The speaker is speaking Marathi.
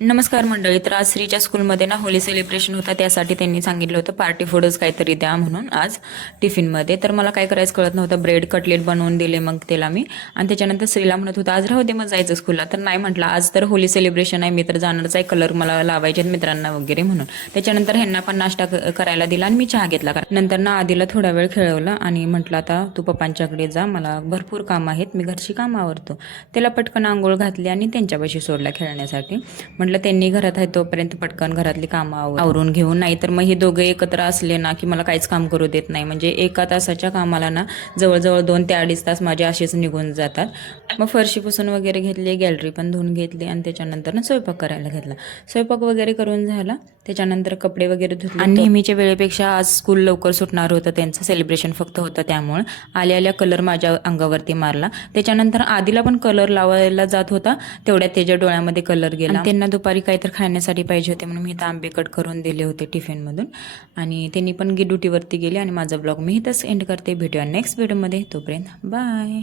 नमस्कार मंडळी. तर आज श्रीच्या स्कूलमध्ये ना होली सेलिब्रेशन होता, त्यासाठी त्यांनी सांगितलं होतं पार्टी फूडच काहीतरी द्या म्हणून आज टिफिनमध्ये. तर मला काय करायचं कळत नव्हतं. ब्रेड कटलेट बनवून दिले मग त्याला मी, आणि त्याच्यानंतर श्रीला म्हणत होतं आज राहू दे मग जायचं स्कूलला. तर नाही म्हटलं, आज तर होली सेलिब्रेशन आहे, मी तर जाणारच आहे, कलर मला लावायचे आहेत मित्रांना वगैरे म्हणून. त्याच्यानंतर ह्यांना पण नाश्ता करायला दिला आणि मी चहा घेतला. नंतर ना आधीला थोडा वेळ खेळवलं आणि म्हटलं आता तू पप्पांच्याकडे जा, मला भरपूर कामं आहेत, मी घरची कामं आवरतो. त्याला पटकन आंघोळ घातली आणि त्यांच्यापाशी सोडला खेळण्यासाठी. म्हटलं त्यांनी घरात आहे तोपर्यंत पटकन घरातली कामं आवरून घेऊन, नाहीतर मग हे दोघे एकत्र असले ना की मला काहीच काम करू देत नाही. म्हणजे एका तासाच्या कामाला ना जवळजवळ 2 ते 2.5 तास माझे असेच निघून जातात. मग फरशी पुसून वगैरे घेतली, गॅलरी पण धुवून घेतली आणि त्याच्यानंतर ना स्वयंपाक करायला घेतला. स्वयंपाक वगैरे करून झाला, त्याच्यानंतर कपडे वगैरे धुतले. आणि नेहमीच्या वेळेपेक्षा आज स्कूल लवकर सुटणार होतं, त्यांचं सेलिब्रेशन फक्त होतं, त्यामुळे आल्या कलर माझ्या अंगावरती मारला. त्याच्यानंतर आधीला पण कलर लावायला जात होता, तेवढ्यात त्याच्या डोळ्यामध्ये कलर गेला. त्यांना दुपारी काहीतरी खाण्यासाठी पाहिजे होते म्हणून मी आंबे कट करून दिले होते टिफिनमधून, आणि त्यांनी पण ड्युटीवरती गेले. आणि माझा ब्लॉग मी इथंच एंड करते. भेटूया नेक्स्ट व्हिडिओमध्ये, तोपर्यंत बाय.